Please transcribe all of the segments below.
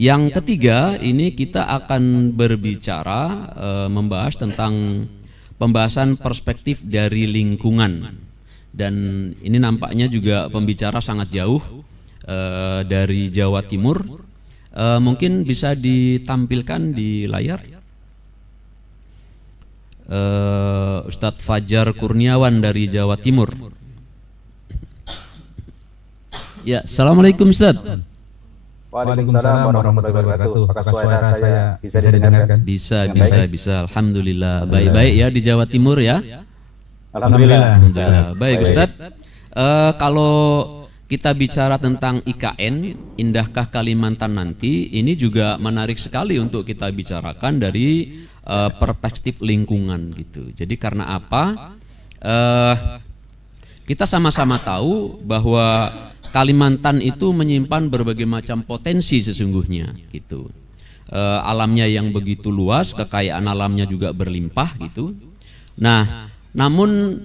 Yang ketiga, ini kita akan berbicara membahas tentang pembahasan perspektif dari lingkungan. Dan ini nampaknya juga pembicara sangat jauh dari Jawa Timur. Mungkin bisa ditampilkan di layar. Ustadz Fajar Kurniawan dari Jawa Timur. Ya, assalamualaikum Ustadz. Waalaikumsalam warahmatullahi wabarakatuh. Apakah suara saya bisa didengarkan? Bisa. Alhamdulillah. Baik-baik ya di Jawa Timur ya. Alhamdulillah. Baik Ustadz. Kalau kita bicara tentang IKN, Indahkah Kalimantan nanti, ini juga menarik sekali untuk kita bicarakan dari perspektif lingkungan gitu. Jadi karena apa? Kita sama-sama tahu bahwa Kalimantan itu menyimpan berbagai macam potensi sesungguhnya gitu. Alamnya yang begitu luas, kekayaan alamnya juga berlimpah gitu. Nah, namun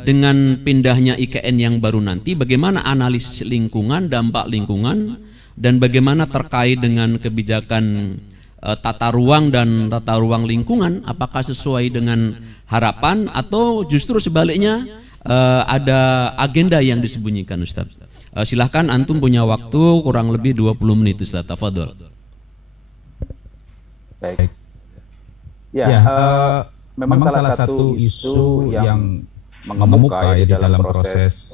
dengan pindahnya IKN yang baru nanti, bagaimana analisis lingkungan, dampak lingkungan, dan bagaimana terkait dengan kebijakan tata ruang dan tata ruang lingkungan, apakah sesuai dengan harapan atau justru sebaliknya ada agenda yang disembunyikan Ustaz. Silahkan antum punya waktu kurang lebih 20 menit Ustaz, tafadhol. Baik. Ya, memang salah satu isu yang mengemuka di dalam proses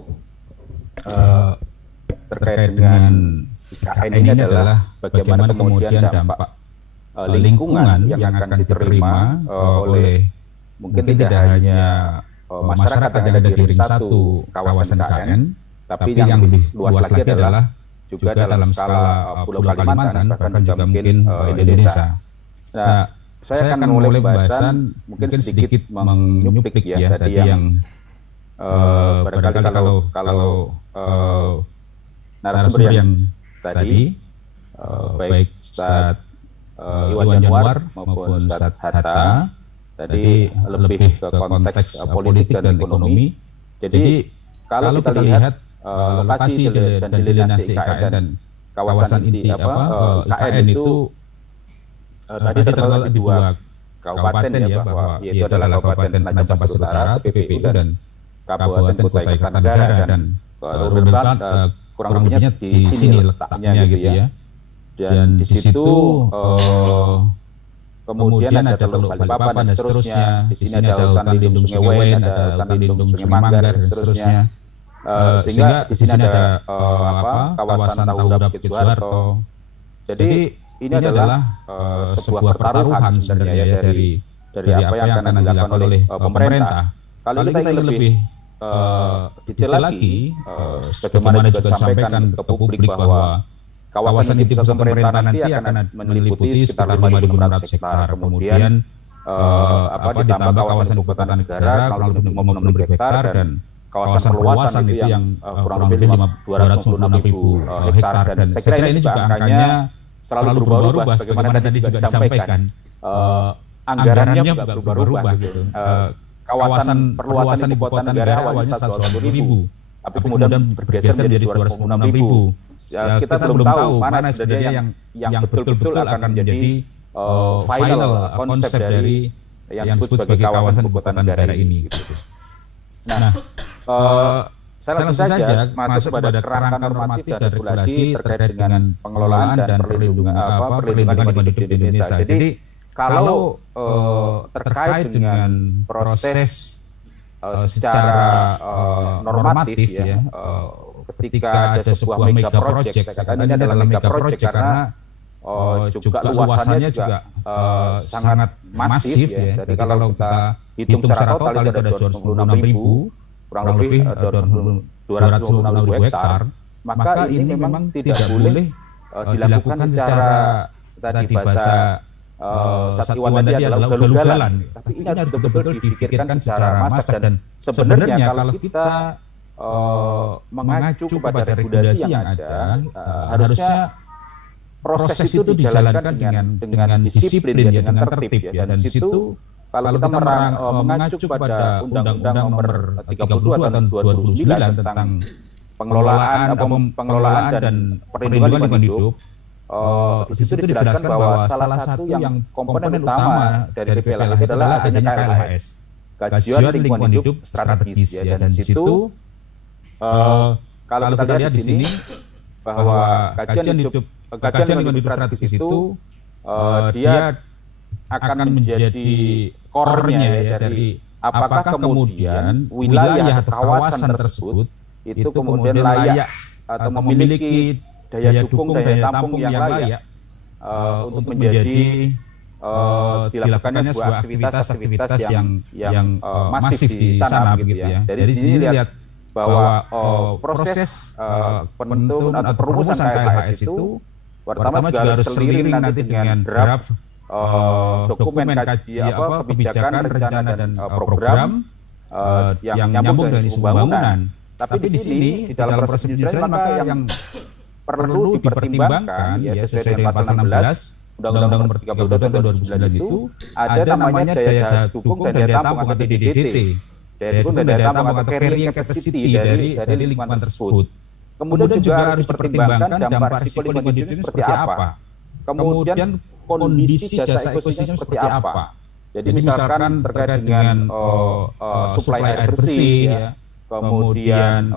terkait dengan IKN ini adalah bagaimana kemudian dampak lingkungan yang akan diterima oleh mungkin tidak hanya masyarakat yang ada di ring 1 kawasan IKN, tapi yang lebih luas lagi adalah juga dalam skala Pulau Kalimantan, bahkan juga mungkin Indonesia. Nah, saya akan mulai pembahasan mungkin sedikit menyuplik ya tadi yang barangkali kalau narasumber yang tadi baik Ustadz Iwan Januar maupun Ustadz Hatta tadi lebih ke konteks politik dan ekonomi. Jadi kalau kita lihat lokasi dan delineasi IKN dan kawasan inti IKN itu tadi terdapat di 2 kabupaten ya, bahwa yaitu adalah Kabupaten Penajam Pasir Utara (PPU) dan Kabupaten Kutai Kartanegara, dan Ruruntat kurang lebihnya di sini letaknya gitu ya. Dan di situ kemudian ada Teluk Balikpapan dan seterusnya. Di sini ada hutan lindung Sungai Wain, ada hutan lindung Sungai Manggar dan seterusnya. Sehingga di sini ada kawasan Tahura Bukit Soeharto. Jadi ini adalah sebuah pertaruhan sebenarnya ya dari apa yang akan dilakukan oleh pemerintah. Kalau kita ingin lebih detail lagi, sebagaimana juga disampaikan ke publik bahwa kawasan inti pusat pemerintahan nanti akan meliputi sekitar 5.600 hektar. Kemudian ditambah kawasan ibu kota negara kurang lebih 56.000 hektar, dan kawasan perluasan itu yang kurang lebih 266.000 hektar. Dan saya kira ini juga angkanya selalu berubah-ubah, sebagaimana tadi juga disampaikan. Anggarannya juga berubah-ubah gitu. Kawasan perluasan ibu kota negara awalnya 120.000, tapi kemudian bergeser menjadi 256.000. Kita belum tahu mana sebenarnya yang betul-betul akan menjadi final konsep dari yang disebut sebagai kawasan ibu kota negara ini. Nah, saya langsung saja masuk pada kerangka normatif dan regulasi terkait dengan pengelolaan dan perlindungan lingkungan hidup di Indonesia. Jadi kalau terkait dengan proses secara normatif ya, ketika ada sebuah mega project, saya katakan ini adalah mega project karena juga luasannya juga sangat masif ya. Jadi kalau kita hitung secara total itu ada 226.000, kurang lebih 226.000 hektar, maka ini memang tidak boleh dilakukan secara tadi bahasa Ustadz Iwan tadi adalah ugal-ugalan, tapi ini harus betul-betul dipikirkan secara masak. Dan sebenarnya kalau kita mengacu kepada regulasi yang ada, harusnya proses itu dijalankan dengan disiplin ya, dengan tertib ya. Dan di situ kalau kita mengacu pada Undang-Undang Nomor 32 tahun 2009 tentang pengelolaan dan perlindungan lingkungan hidup, di situ dijelaskan bahwa salah satu yang komponen utama dari PPLH itu adalah adanya KLHS, Kajian Lingkungan Hidup Strategis, ya. Dan di situ kalau kita lihat di sini bahwa kajian lingkungan hidup strategis itu dia akan menjadi core-nya ya, dari apakah kemudian wilayah atau kawasan tersebut itu kemudian layak atau memiliki daya dukung, daya tampung yang layak untuk menjadi dilakukannya sebuah aktivitas yang masif di sana begitu ya. Dari sini lihat bahwa proses pembentukan atau perumusan KLHS itu pertama juga harus seiring nanti dengan draft dokumen kebijakan, rencana dan program yang nyambung dengan isu pembangunan. Tapi di sini di dalam proses penyusunan maka yang perlu dipertimbangkan ya sesuai dengan pasal 16 Undang-Undang Nomor 32 Tahun 2009 itu ada namanya daya dukung dan daya tampung atau DDT. Daya dukung dan daya tampung atau carrying capacity dari lingkungan tersebut. Kemudian juga harus dipertimbangkan dampak risiko lingkungan hidup seperti apa. Kemudian kondisi jasa ekosistem seperti apa. Jadi misalkan terkait dengan suplai air bersih, ya, kemudian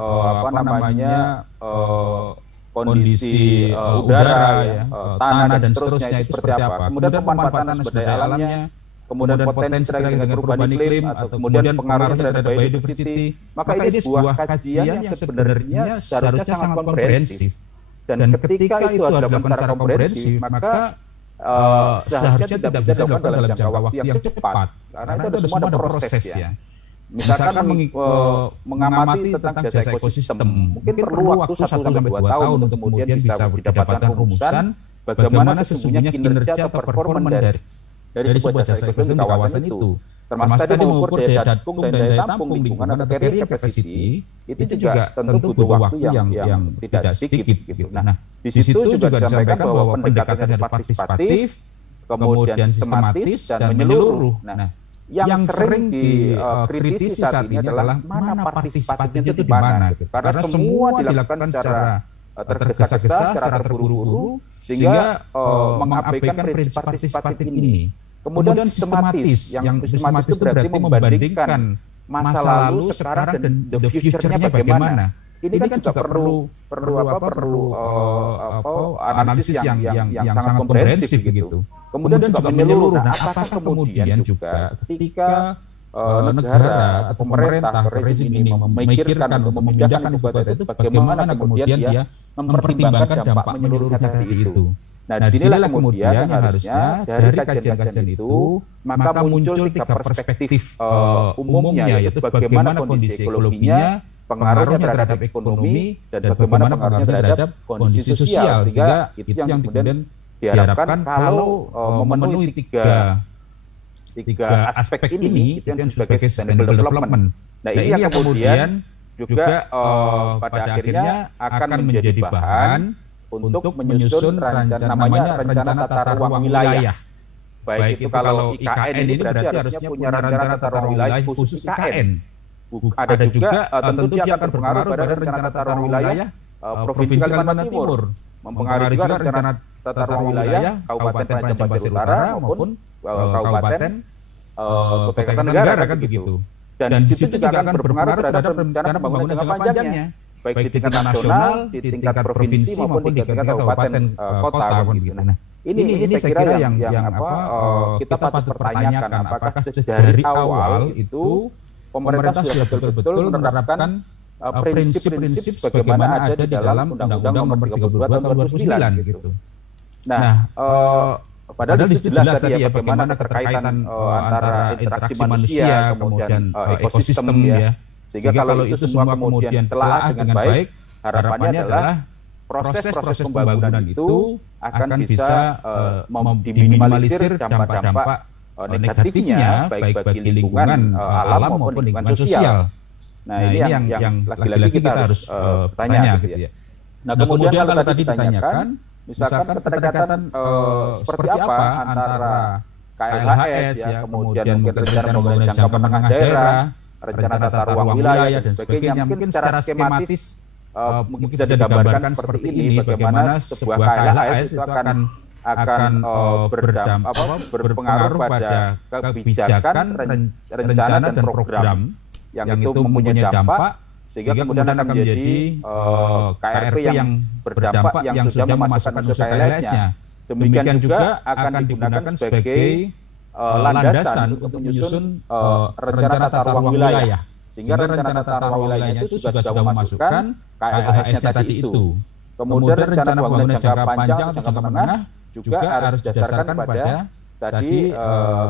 kondisi udara, ya, tanah dan seterusnya itu seperti apa. Kemudian pemanfaatan sumber daya alamnya, kemudian potensi terkait dengan perubahan iklim, atau kemudian pengaruhnya terhadap biodiversity. Maka ini sebuah kajian yang sebenarnya seharusnya sangat komprehensif. Dan ketika itu harus dilakukan secara komprehensif, maka seharusnya tidak bisa dilakukan dalam jangka waktu yang cepat, karena itu ada semua ada proses ya. Misalkan mengamati tentang jasa ekosistem, mungkin perlu waktu 1-2 tahun untuk kemudian bisa didapatkan rumusan bagaimana sesungguhnya kinerja atau performa dari sebuah jasa ekosistem di kawasan itu. Termasuk tadi mengukur daya dukung dan daya tampung lingkungan atau carrying capacity, itu juga tentu butuh waktu yang tidak sedikit gitu. Nah, di situ juga disampaikan bahwa pendekatannya partisipatif, kemudian sistematis dan menyeluruh. Nah, yang sering dikritisi saat ini adalah mana partisipatifnya itu di mana, gitu. Karena semua dilakukan secara tergesa-gesa, secara terburu-buru, sehingga mengabaikan prinsip partisipatif ini. Kemudian sistematis, yang sistematis itu berarti membandingkan masa lalu, sekarang dan the future-nya bagaimana. Ini kan juga perlu analisis yang sangat komprehensif gitu. Kemudian juga menyeluruh. Nah, apakah kemudian juga ketika negara atau pemerintah atau rezim ini memikirkan untuk memindahkan ibu kota itu, bagaimana kemudian dia mempertimbangkan dampak menyeluruh tadi itu. Nah, disinilah kemudian yang harusnya dari kajian-kajian itu maka muncul 3 perspektif umumnya, yaitu bagaimana kondisi ekologinya, pengaruhnya terhadap ekonomi, dan bagaimana pengaruhnya terhadap kondisi sosial. Sehingga itu yang kemudian diharapkan kalau memenuhi tiga aspek ini, itu yang sebagai sustainable development. Nah, ini yang kemudian juga pada akhirnya akan menjadi bahan untuk menyusun namanya rencana tata ruang wilayah. Baik itu kalau IKN ini berarti harusnya punya rencana tata ruang wilayah khusus IKN. Ada juga tentu dia akan berpengaruh pada rencana tata ruang wilayah Provinsi Kalimantan Timur, mempengaruhi juga rencana tata ruang wilayah Kabupaten Penajam Pasir Utara maupun Kabupaten Kutai Kartanegara kan begitu. Dan di situ juga akan berpengaruh terhadap rencana pembangunan jangka panjangnya, baik di tingkat nasional, di tingkat provinsi maupun di tingkat kabupaten kota begitu. Nah, ini saya kira yang kita patut pertanyakan, apakah dari awal itu pemerintah sudah betul-betul menerapkan prinsip-prinsip bagaimana ada di dalam Undang-Undang Nomor 32 Tahun 2009 gitu. Nah, padahal di situ jelas tadi ya bagaimana keterkaitan antara interaksi manusia kemudian ekosistem ya. Sehingga kalau itu semua kemudian telah dengan baik, harapannya adalah proses-proses pembangunan itu akan bisa diminimalisir dampak-dampak negatifnya baik bagi lingkungan alam maupun lingkungan sosial. Nah, ini yang lagi-lagi kita harus tanya gitu ya. Nah, kemudian kalau tadi ditanyakan, misalkan keterkaitan seperti apa antara KLHS ya, kemudian rencana pembangunan jangka menengah daerah, rencana tata ruang wilayah dan sebagainya, mungkin secara skematis mungkin bisa digambarkan seperti ini, bagaimana sebuah KLAS itu akan berpengaruh pada kebijakan, rencana dan program yang itu mempunyai dampak, sehingga kemudian akan menjadi KRP yang berdampak yang sudah memasukkan unsur KLAS-nya. Demikian juga akan digunakan sebagai landasan untuk menyusun rencana tata ruang wilayah. Sehingga rencana tata ruang wilayahnya itu juga sudah memasukkan KLAS-nya tadi itu. Kemudian rencana pembangunan jangka panjang atau jangka menengah juga harus didasarkan pada tadi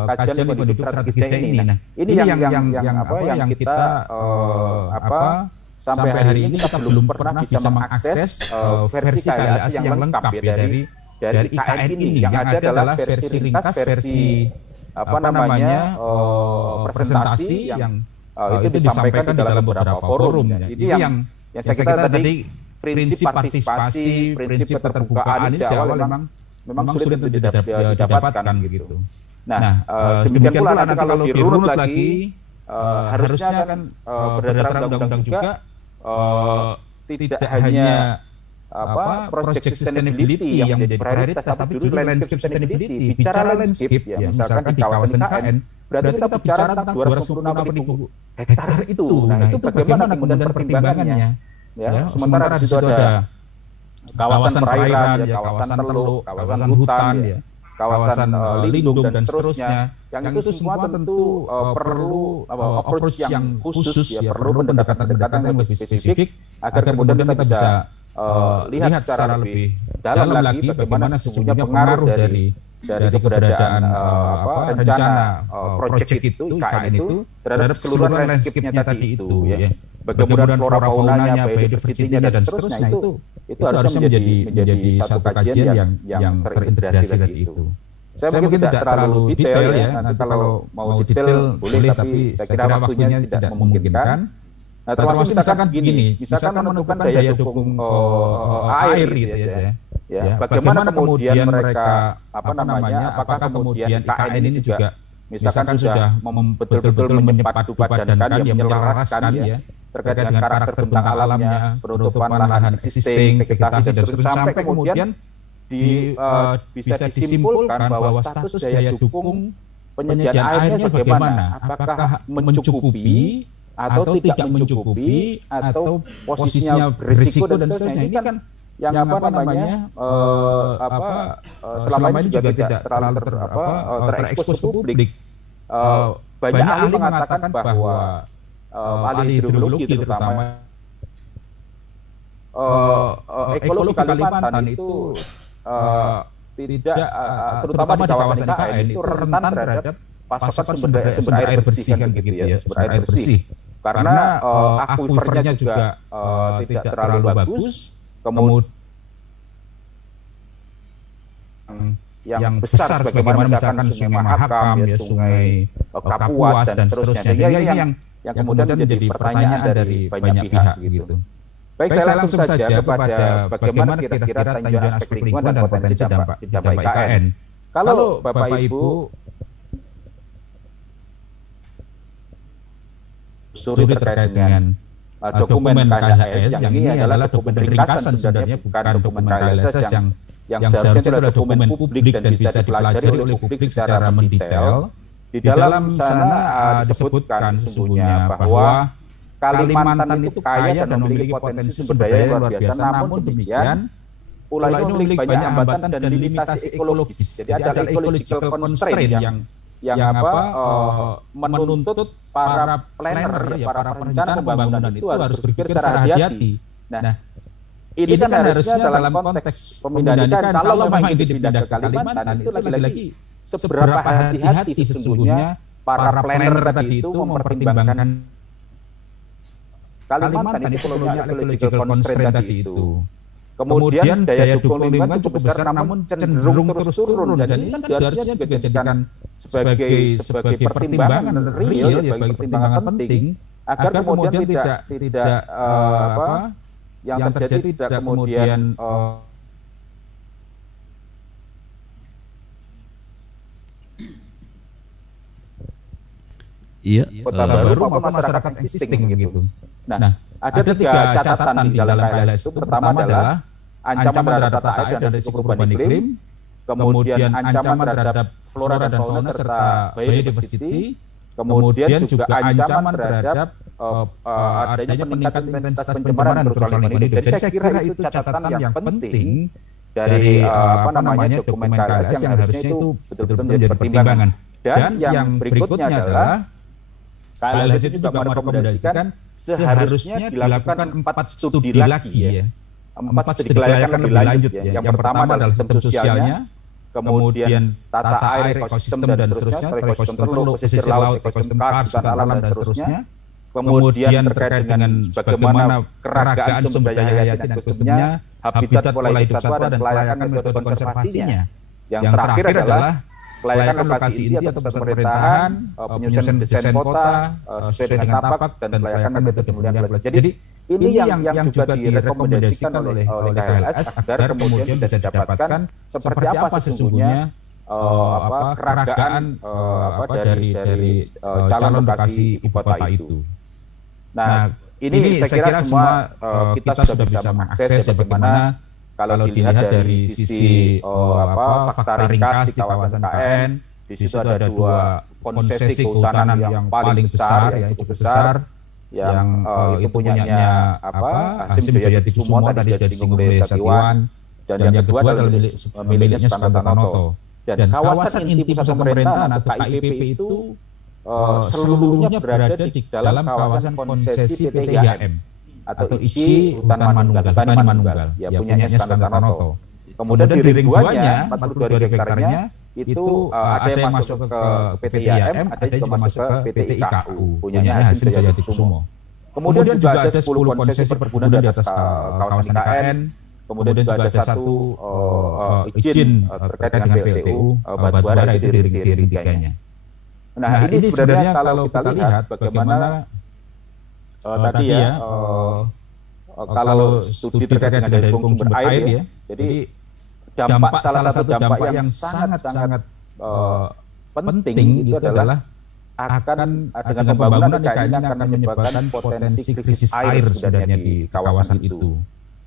kajian lingkungan hidup strategisnya ini. Nah, ini yang kita sampai hari ini kita belum pernah bisa mengakses versi KLAS yang lengkap ya dari IKN ini. Yang ada adalah versi ringkas, versi presentasi yang itu disampaikan di dalam beberapa forum. Jadi yang saya kira tadi prinsip partisipasi, prinsip keterbukaan ini awal memang sulit untuk didapatkan begitu. Nah, demikian pula nanti kalau dirunut lagi harusnya kan berdasarkan undang-undang juga tidak hanya project sustainability yang menjadi prioritas, tapi juga landscape sustainability. Bicara landscape ya, misalkan di kawasan IKN, berarti kita bicara tentang 260.000 hektar itu. Nah, itu bagaimana kemudian pertimbangannya? Ya, sementara di situ ada kawasan perairan, ya, kawasan teluk, kawasan hutan, ya, kawasan lindung dan seterusnya. Yang itu semua tentu perlu approach yang khusus, ya, perlu pendekatan-pendekatan yang lebih spesifik agar kemudian kita bisa lihat secara lebih dalam lagi bagaimana sesungguhnya pengaruh dari keberadaan rencana proyek itu, IKN itu terhadap keseluruhan landscape-nya tadi itu, ya. Bagaimana flora faunanya, biodiversity-nya dan seterusnya itu harusnya menjadi satu kajian yang terintegrasi tadi itu. Saya mungkin tidak terlalu detail ya, nanti kalau mau detail boleh, tapi saya kira waktunya tidak memungkinkan. Nah, termasuk misalkan begini, misalkan menentukan daya dukung air gitu ya. Bagaimana kemudian mereka apakah kemudian IKN ini juga misalkan sudah betul-betul menyepadu-padankan, ya, menyelaraskan ya terkait dengan karakter bentang alamnya, penutupan lahan existing, vegetasi dan seterusnya, sampai kemudian bisa disimpulkan bahwa status daya dukung penyediaan airnya bagaimana, apakah mencukupi atau tidak mencukupi atau posisinya berisiko dan seterusnya. Ini kan yang selama ini juga tidak terlalu terekspos ke publik. Banyak ahli mengatakan bahwa ahli hidrologi terutama ekologi Kalimantan itu tidak, terutama di kawasan IKN itu rentan terhadap pasokan sumber air bersih kan gitu ya, sumber air bersih. Karena akuifernya juga tidak terlalu bagus, kemudian yang besar bagaimana misalkan Sungai Mahakam, ya, Sungai Kapuas dan seterusnya. Sehingga yang kemudian menjadi pertanyaan dari banyak pihak gitu. Baik, saya langsung saja kepada bagaimana kira-kira tinjauan aspek lingkungan dan potensi dampak IKN. Kalau Bapak Ibu sulit terkait dengan dokumen KLAS, yang ini adalah dokumen ringkasan sebenarnya, bukan dokumen KLAS yang seharusnya itu adalah dokumen publik dan bisa dipelajari oleh publik secara mendetail. Di dalam sana disebutkan sesungguhnya bahwa Kalimantan itu kaya dan memiliki potensi sumber daya yang luar biasa. Namun demikian, pulau ini memiliki banyak hambatan dan limitasi ekologis. Jadi ada ecological constraint yang menuntut para planner, ya, para perencana pembangunan itu harus berpikir secara hati-hati. Nah, ini kan harusnya dalam konteks pemindahan IKN, kalau memang ini dipindah ke Kalimantan, itu lagi-lagi seberapa hati-hati sesungguhnya para planner tadi itu mempertimbangkan Kalimantan itu punya ecological constraint tadi itu. Kemudian daya dukung lingkungan cukup besar namun cenderung terus turun, dan ini kan seharusnya juga dijadikan sebagai pertimbangan real, ya, bagi pertimbangan penting agar kemudian tidak yang terjadi tidak kemudian kota baru maupun masyarakat existing gitu. Nah, ada 3 catatan di dalam KLHS itu. Pertama adalah ancaman terhadap tata air dan risiko perubahan iklim, kemudian ancaman terhadap flora dan fauna serta biodiversity, kemudian juga ancaman terhadap adanya peningkatan intensitas pencemaran kerusakan lingkungan hidup. Jadi saya kira itu catatan yang penting dari dokumen KLHS yang harusnya itu betul-betul menjadi pertimbangan. Dan yang berikutnya adalah KLHS itu juga merekomendasikan seharusnya dilakukan 4 studi lagi ya. 4 studi kelayakan lebih lanjut ya. Yang pertama adalah sistem sosialnya, kemudian tata air, ekosistem dan seterusnya, ekosistem teluk, pesisir laut, ekosistem karst, hutan alam dan seterusnya. Kemudian terkait dengan bagaimana keragaman sumber daya hayati dan ekosistemnya, habitat pola hidup satwa dan kelayakan metode konservasinya. Yang terakhir adalah kelayakan lokasi inti atau pusat pemerintahan, penyusunan desain kota sesuai dengan tapak, dan kelayakan metode pemilihan pelajar. Jadi ini yang juga direkomendasikan oleh KLHS agar kemudian bisa didapatkan seperti apa sesungguhnya keragaman dari calon lokasi ibu kota itu. Nah, ini saya kira semua kita sudah bisa mengakses ya, bagaimana kalau dilihat dari sisi fakta ringkas di kawasan KN, di situ ada 2 konsesi kehutanan yang paling besar, ya cukup besar, yang itu punyanya Hasim Jayadikusumo tadi sudah disinggung oleh Satiwan, dan yang kedua adalah miliknya Sukanto Tanoto. Dan kawasan inti pusat pemerintahan atau KIPP itu seluruhnya berada di dalam kawasan konsesi PT IHM atau ICI Hutan Manunggal, ya punyanya Sukanto Tanoto. Kemudian di ring 2-nya 42.000 hektarnya itu ada yang masuk ke PT IHM, ada juga masuk ke PT IKU punyanya Hasim Jayadikusumo. Kemudian juga ada 10 konsesi perkebunan di atas kawasan KN. Kemudian juga ada 1 izin terkait dengan PLTU batubara itu di ring 3-nya. Nah, ini sebenarnya kalau kita lihat bagaimana tadi ya, kalau studi terkait dengan daya dukung sumber air ya, jadi salah satu dampak yang sangat-sangat penting itu adalah akan dengan pembangunan IKN ini akan menyebabkan potensi krisis air sebenarnya di kawasan itu.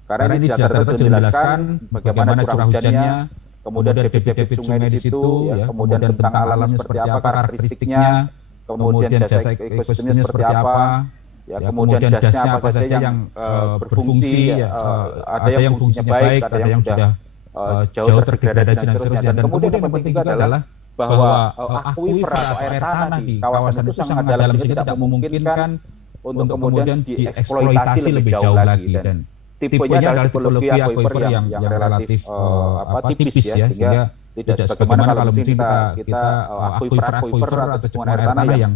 Karena ini di data dijelaskan bagaimana curah hujannya, kemudian debit-debit sungai di situ, ya, kemudian bentang alamnya seperti apa, karakteristiknya, kemudian jasa ekosistemnya seperti apa, ya, kemudian dasnya apa saja yang berfungsi, ada yang fungsinya baik, ada yang sudah jauh terdegradasi dan seterusnya. Dan kemudian yang penting adalah bahwa akuifer atau air tanah di kawasan itu sangat dalam sehingga tidak memungkinkan untuk kemudian dieksploitasi lebih jauh lagi. Dan tipenya adalah tipologi akuifer yang relatif tipis ya, sehingga tidak sebagaimana kalau mungkin kita akuifer atau cekungan air tanah yang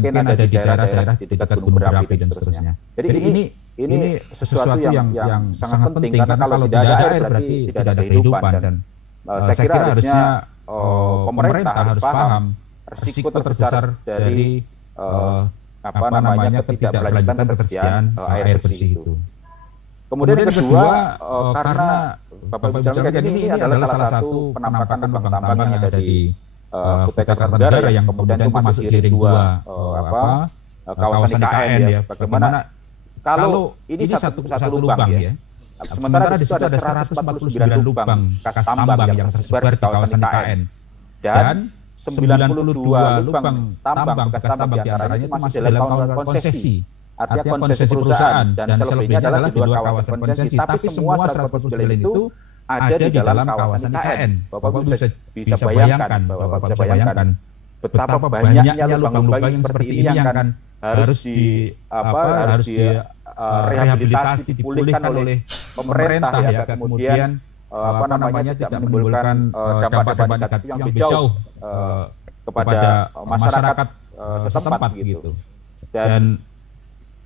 mungkin ada di daerah-daerah di dekat gunung berapi dan seterusnya. Jadi ini sesuatu yang sangat penting, karena kalau tidak ada air berarti tidak ada kehidupan. Dan saya kira harusnya pemerintah harus paham risiko terbesar dari ketidakberlanjutan ketersediaan air bersih itu. Kemudian yang kedua, karena Bapak bicara ini adalah salah satu penampakan tambang-tambang yang ada di Kutai Kartanegara yang kemudian itu masuk di ring 2 kawasan IKN ya. Bagaimana kalau ini satu lubang ya. Sementara di situ ada 149 lubang bekas tambang yang tersebar di kawasan IKN. Dan 92 lubang tambang bekas tambang diantaranya itu masih dalam konsesi. Artinya konsesi perusahaan, dan selebihnya adalah di luar kawasan konsesi. Tapi semua 149 itu ada di dalam kawasan IKN. Bapak bisa bayangkan betapa banyaknya lubang-lubang yang seperti ini yang akan harus direhabilitasi, dipulihkan oleh pemerintah ya, kemudian tidak menimbulkan dampak-dampak negatif yang lebih jauh kepada masyarakat setempat gitu. Dan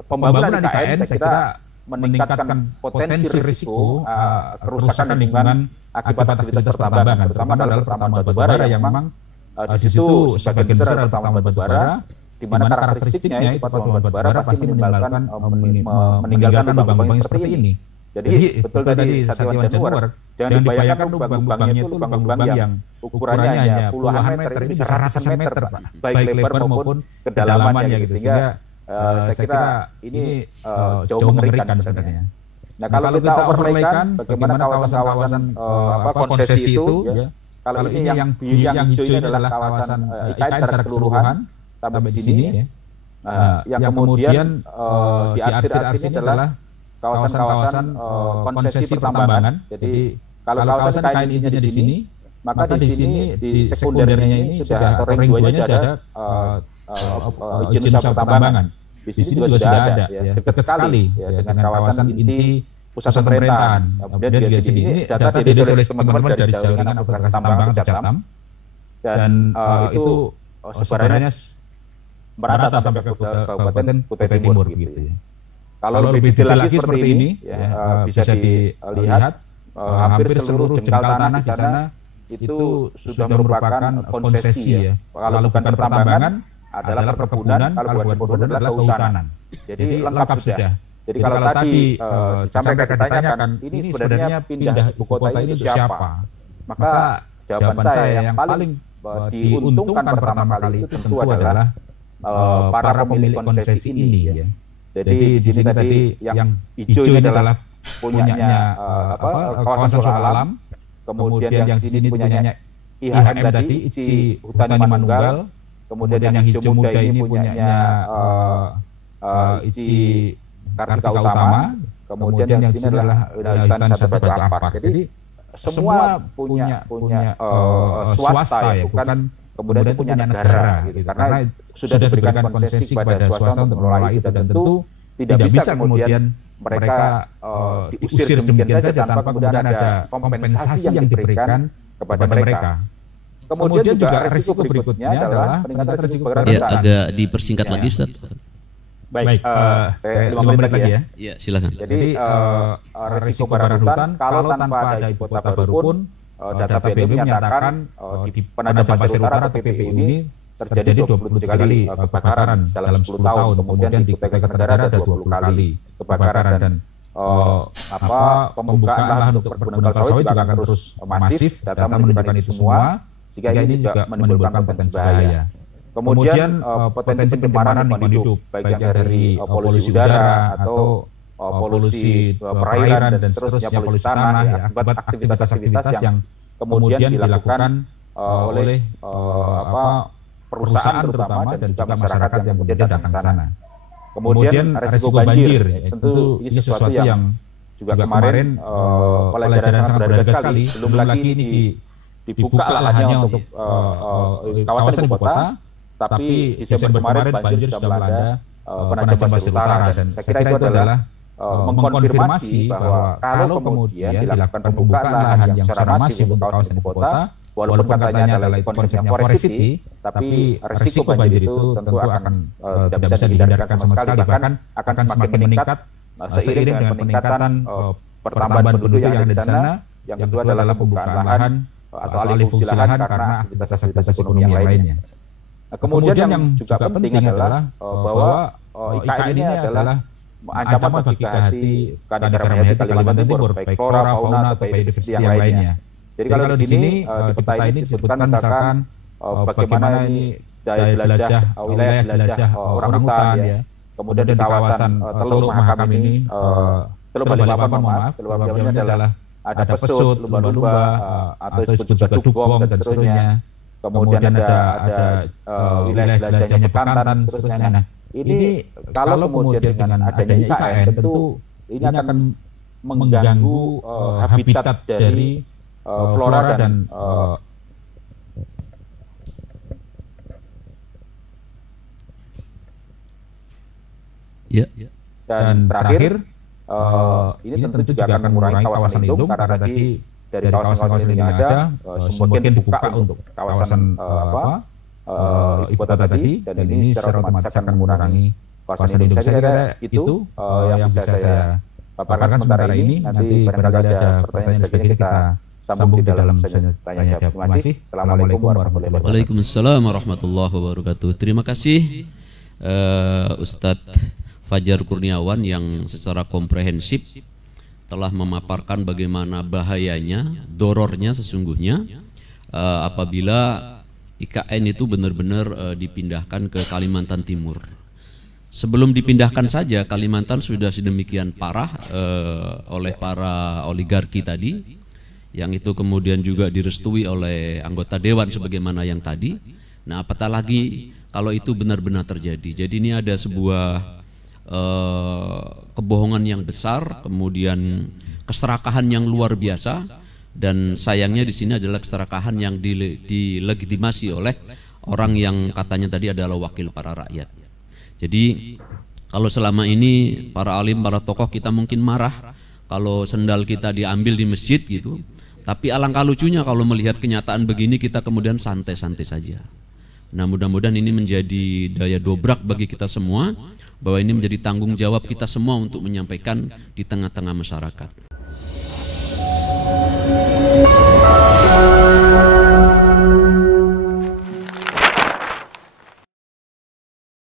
pembangunan IKN saya kira meningkatkan potensi risiko kerusakan lingkungan akibat aktivitas pertambangan, terutama adalah pertambangan batubara yang memang di situ sebagian besar adalah pertambangan batubara, di mana karakteristiknya itu pertambangan batubara pasti meninggalkan lubang-lubang seperti ini. Jadi betul tadi Satiwan Januar, jangan dibayangkan lubang-lubangnya itu lubang-lubang yang ukurannya hanya puluhan meter, ini bisa ratusan meter, baik lebar maupun kedalamannya gitu. Sehingga saya kira ini jauh mengerikan sebenarnya. Nah, kalau kita overlaykan bagaimana kawasan-kawasan konsesi itu, ya, kalau ini yang hijau ini adalah kawasan IKN secara keseluruhan sampai di sini, ya. Yang kemudian diarsir-arsir ini adalah kawasan-kawasan konsesi pertambangan. Jadi kalau kawasan IKN intinya di sini, maka di sini di sekundernya ini sudah atau ring 2-nya ada izin usaha pertambangan. Di sini juga sudah ada, ya, dekat sekali ya, dengan kawasan inti pusat pemerintahan. Kemudian di sini ini data dirilis oleh teman-teman dari jaringan advokasi tambangan Jatam, dan itu sebenarnya merata sampai ke Kabupaten Kutai Timur gitu ya. Kalau lebih detail lagi seperti ini, ya, bisa dilihat hampir seluruh jengkal tanah di sana itu sudah merupakan konsesi ya. Kalau bukan pertambangan adalah perkebunan, kalau bukan perkebunan adalah kehutanan. Jadi lengkap sudah. Jadi kalau tadi sampai ditanyakan ini sebenarnya pindah ibu kota ini untuk siapa? Maka jawaban saya yang paling diuntungkan pertama kali itu tentu adalah para pemilik konsesi ini ya. Jadi di sini tadi yang hijau ini adalah punyanya kawasan sosial alam. Kemudian yang di sini punyanya IHM tadi, Ici Hutan Manunggal. Kemudian yang hijau muda ini punyanya Ici Kartika Utama. Kemudian yang di sini adalah Hutan Sahabat Batu Ampar. Jadi semua punya swasta ya, bukan kemudian punya negara gitu. Karena sudah diberikan konsesi kepada swasta untuk mengelola itu, dan tentu tidak bisa kemudian mereka diusir demikian saja tanpa kemudian ada kompensasi yang diberikan kepada mereka. Kemudian juga risiko berikutnya adalah peningkatan risiko kebakaran hutan. Ya, agak dipersingkat lagi, Ustaz. Baik, saya 5 menit lagi ya. Ya, silakan. Jadi risiko kebakaran hutan kalau tanpa ada ibu kota baru pun data BNPB menyatakan di Penajam Pasir Utara atau PPU ini terjadi 27 kali kebakaran dalam 10 tahun. Kemudian di Kutai Kartanegara ada 20 kali kebakaran, dan pembukaan lahan untuk perkebunan sawit juga akan terus masif. Data menunjukkan itu semua, sehingga ini juga menimbulkan potensi bahaya. Kemudian potensi pencemaran lingkungan hidup, baik yang dari polusi udara atau polusi perairan dan seterusnya, polusi tanah ya, akibat aktivitas-aktivitas yang kemudian dilakukan oleh perusahaan terutama dan juga masyarakat yang kemudian datang ke sana. Kemudian risiko banjir, tentu ini sesuatu yang juga kemarin pelajaran sangat berharga sekali. Belum lagi ini dibuka lahannya untuk kawasan ibu kota, tapi Desember kemarin banjir sudah melanda Penajam Pasir Utara, dan saya kira itu adalah mengkonfirmasi bahwa kalau kemudian dilakukan pembukaan lahan yang secara masif untuk kawasan ibu kota, walaupun katanya adalah konsepnya forest city, tapi risiko banjir itu tentu akan tidak bisa dihindarkan sama sekali, bahkan akan semakin meningkat seiring dengan peningkatan pertambahan penduduk yang ada di sana. Yang kedua adalah pembukaan lahan atau alih fungsi lahan karena aktivitas ekonomi yang lainnya. Kemudian yang juga penting adalah bahwa IKN ini adalah ancaman bagi keanekaragaman hayati Kalimantan Timur, baik flora, fauna atau biodiversitas yang lainnya. Jadi kalau di sini di peta ini disebutkan misalkan bagaimana ini jelajah wilayah jelajah orang hutan ya. Kemudian di kawasan Teluk Mahakam ini, Teluk Balikpapan, Teluk Balikpapan ini adalah ada pesut, lumba-lumba, atau disebut juga dugong dan seterusnya. Kemudian ada wilayah jelajahnya Bekantan dan seterusnya. Nah, ini kalau kemudian dengan adanya IKN tentu ini akan mengganggu habitat dari flora dan dan terakhir ini tentu juga akan mengurangi kawasan lindung, karena tadi dari kawasan-kawasan yang ada semakin dibuka untuk kawasan ibu kota tadi, dan ini secara otomatis akan mengurangi kawasan lindung. Saya kira itu yang bisa saya paparkan sementara ini. Nanti barangkali ada pertanyaan sebagainya kita sambung di dalam sesi tanya jawab. Terima kasih. Assalamualaikum warahmatullahi wabarakatuh. Waalaikumsalam warahmatullahi wabarakatuh. Terima kasih Ustadz Fajar Kurniawan yang secara komprehensif telah memaparkan bagaimana bahayanya, dorornya sesungguhnya apabila IKN itu benar-benar dipindahkan ke Kalimantan Timur. sebelum dipindahkan saja Kalimantan sudah sedemikian parah oleh para oligarki tadi, yang itu kemudian juga direstui oleh anggota dewan sebagaimana yang tadi. Nah, apatah lagi kalau itu benar-benar terjadi. Jadi ini ada sebuah kebohongan yang besar, kemudian keserakahan yang luar biasa, dan sayangnya di sini adalah keserakahan yang dilegitimasi oleh orang yang katanya tadi adalah wakil para rakyat. Jadi kalau selama ini para alim, para tokoh kita mungkin marah kalau sendal kita diambil di masjid gitu, tapi alangkah lucunya kalau melihat kenyataan begini kita kemudian santai-santai saja. Nah, mudah-mudahan ini menjadi daya dobrak bagi kita semua, bahwa ini menjadi tanggung jawab kita semua untuk menyampaikan di tengah-tengah masyarakat.